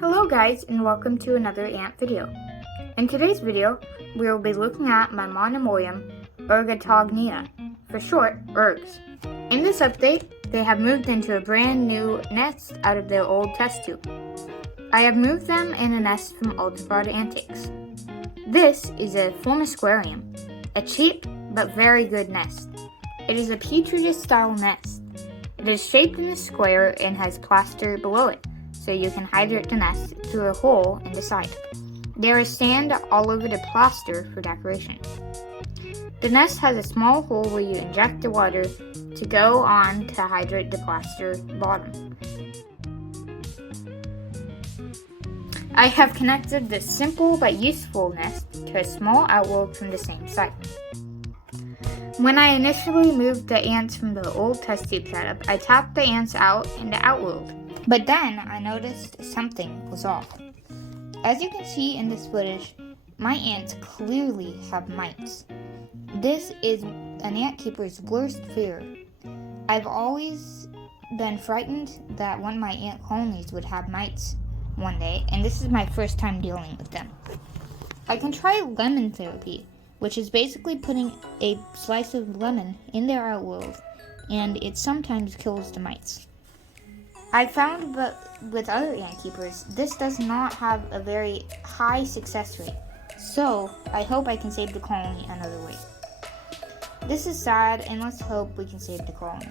Hello guys, and welcome to another ant video. In today's video, we will be looking at my Monomorium ergatogyna, for short, ergs. In this update, they have moved into a brand new nest out of their old test tube. I have moved them in a nest from Arthropod Antiques. This is a Monomorium, a cheap but very good nest. It is a petri dish style nest. It is shaped in a square and has plaster below it, so you can hydrate the nest through a hole in the side. There is sand all over the plaster for decoration. The nest has a small hole where you inject the water to go on to hydrate the plaster bottom. I have connected this simple but useful nest to a small outworld from the same side. When I initially moved the ants from the old test tube setup, I tapped the ants out in the outworld. But then I noticed something was off. As you can see in this footage, my ants clearly have mites. This is an ant keeper's worst fear. I've always been frightened that one of my ant colonies would have mites one day, and this is my first time dealing with them. I can try lemon therapy, which is basically putting a slice of lemon in their outworld, and it sometimes kills the mites. I found that with other ant keepers, this does not have a very high success rate, so I hope I can save the colony another way. This is sad, and let's hope we can save the colony.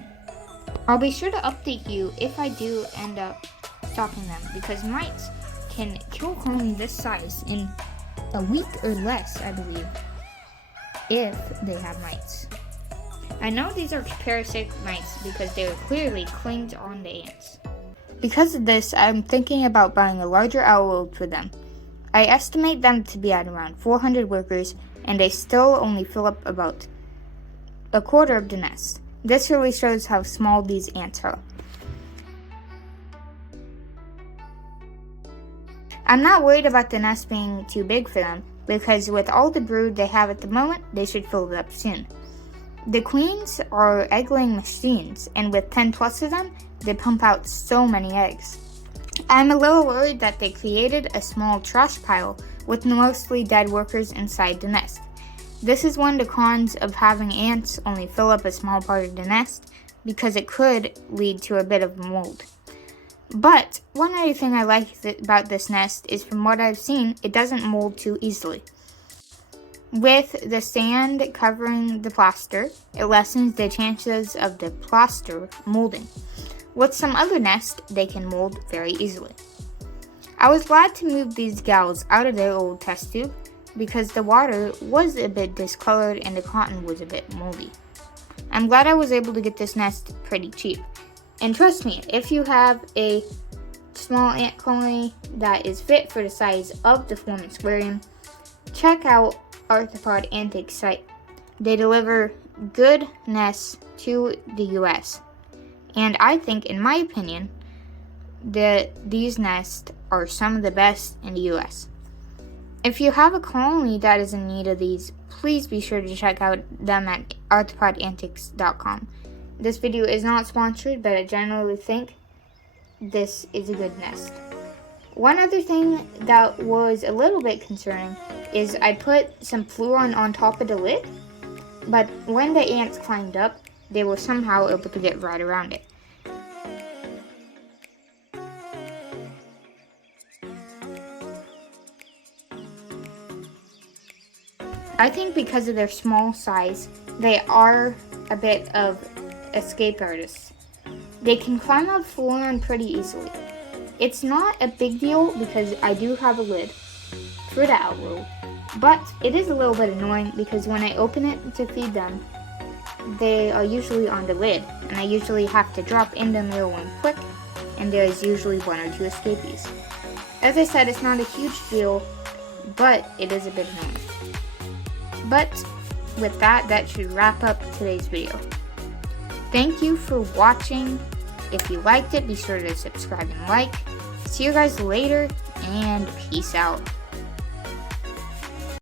I'll be sure to update you if I do end up stopping them, because mites can kill a colony this size in a week or less, I believe, if they have mites. I know these are parasitic mites because they are clearly clinged on the ants. Because of this, I'm thinking about buying a larger outworld for them. I estimate them to be at around 400 workers, and they still only fill up about a quarter of the nest. This really shows how small these ants are. I'm not worried about the nest being too big for them, because with all the brood they have at the moment, they should fill it up soon. The queens are egg-laying machines, and with 10 plus of them, they pump out so many eggs. I'm a little worried that they created a small trash pile with mostly dead workers inside the nest. This is one of the cons of having ants only fill up a small part of the nest, because it could lead to a bit of mold. But one other thing I like about this nest is, from what I've seen, it doesn't mold too easily. With the sand covering the plaster, it lessens the chances of the plaster molding. With some other nests, they can mold very easily. I was glad to move these gals out of their old test tube because the water was a bit discolored and the cotton was a bit moldy. I'm glad I was able to get this nest pretty cheap. And trust me, if you have a small ant colony that is fit for the size of the Monomorium, check out Arthropod Antiques site. They deliver good nests to the US. And I think, in my opinion, that these nests are some of the best in the US. If you have a colony that is in need of these, please be sure to check out them at arthropodantiques.com. This video is not sponsored, but I generally think this is a good nest. One other thing that was a little bit concerning is I put some fluorine on top of the lid, but when the ants climbed up, they were somehow able to get right around it. I think because of their small size, they are a bit of escape artists. They can climb up fluorine pretty easily. It's not a big deal because I do have a lid for the outworld, but it is a little bit annoying because when I open it to feed them, they are usually on the lid, and I usually have to drop in the middle one quick, and there is usually one or two escapees. As I said, it's not a huge deal, but it is a bit annoying. But with that, that should wrap up today's video. Thank you for watching. If you liked it, be sure to subscribe and like. See you guys later, and peace out.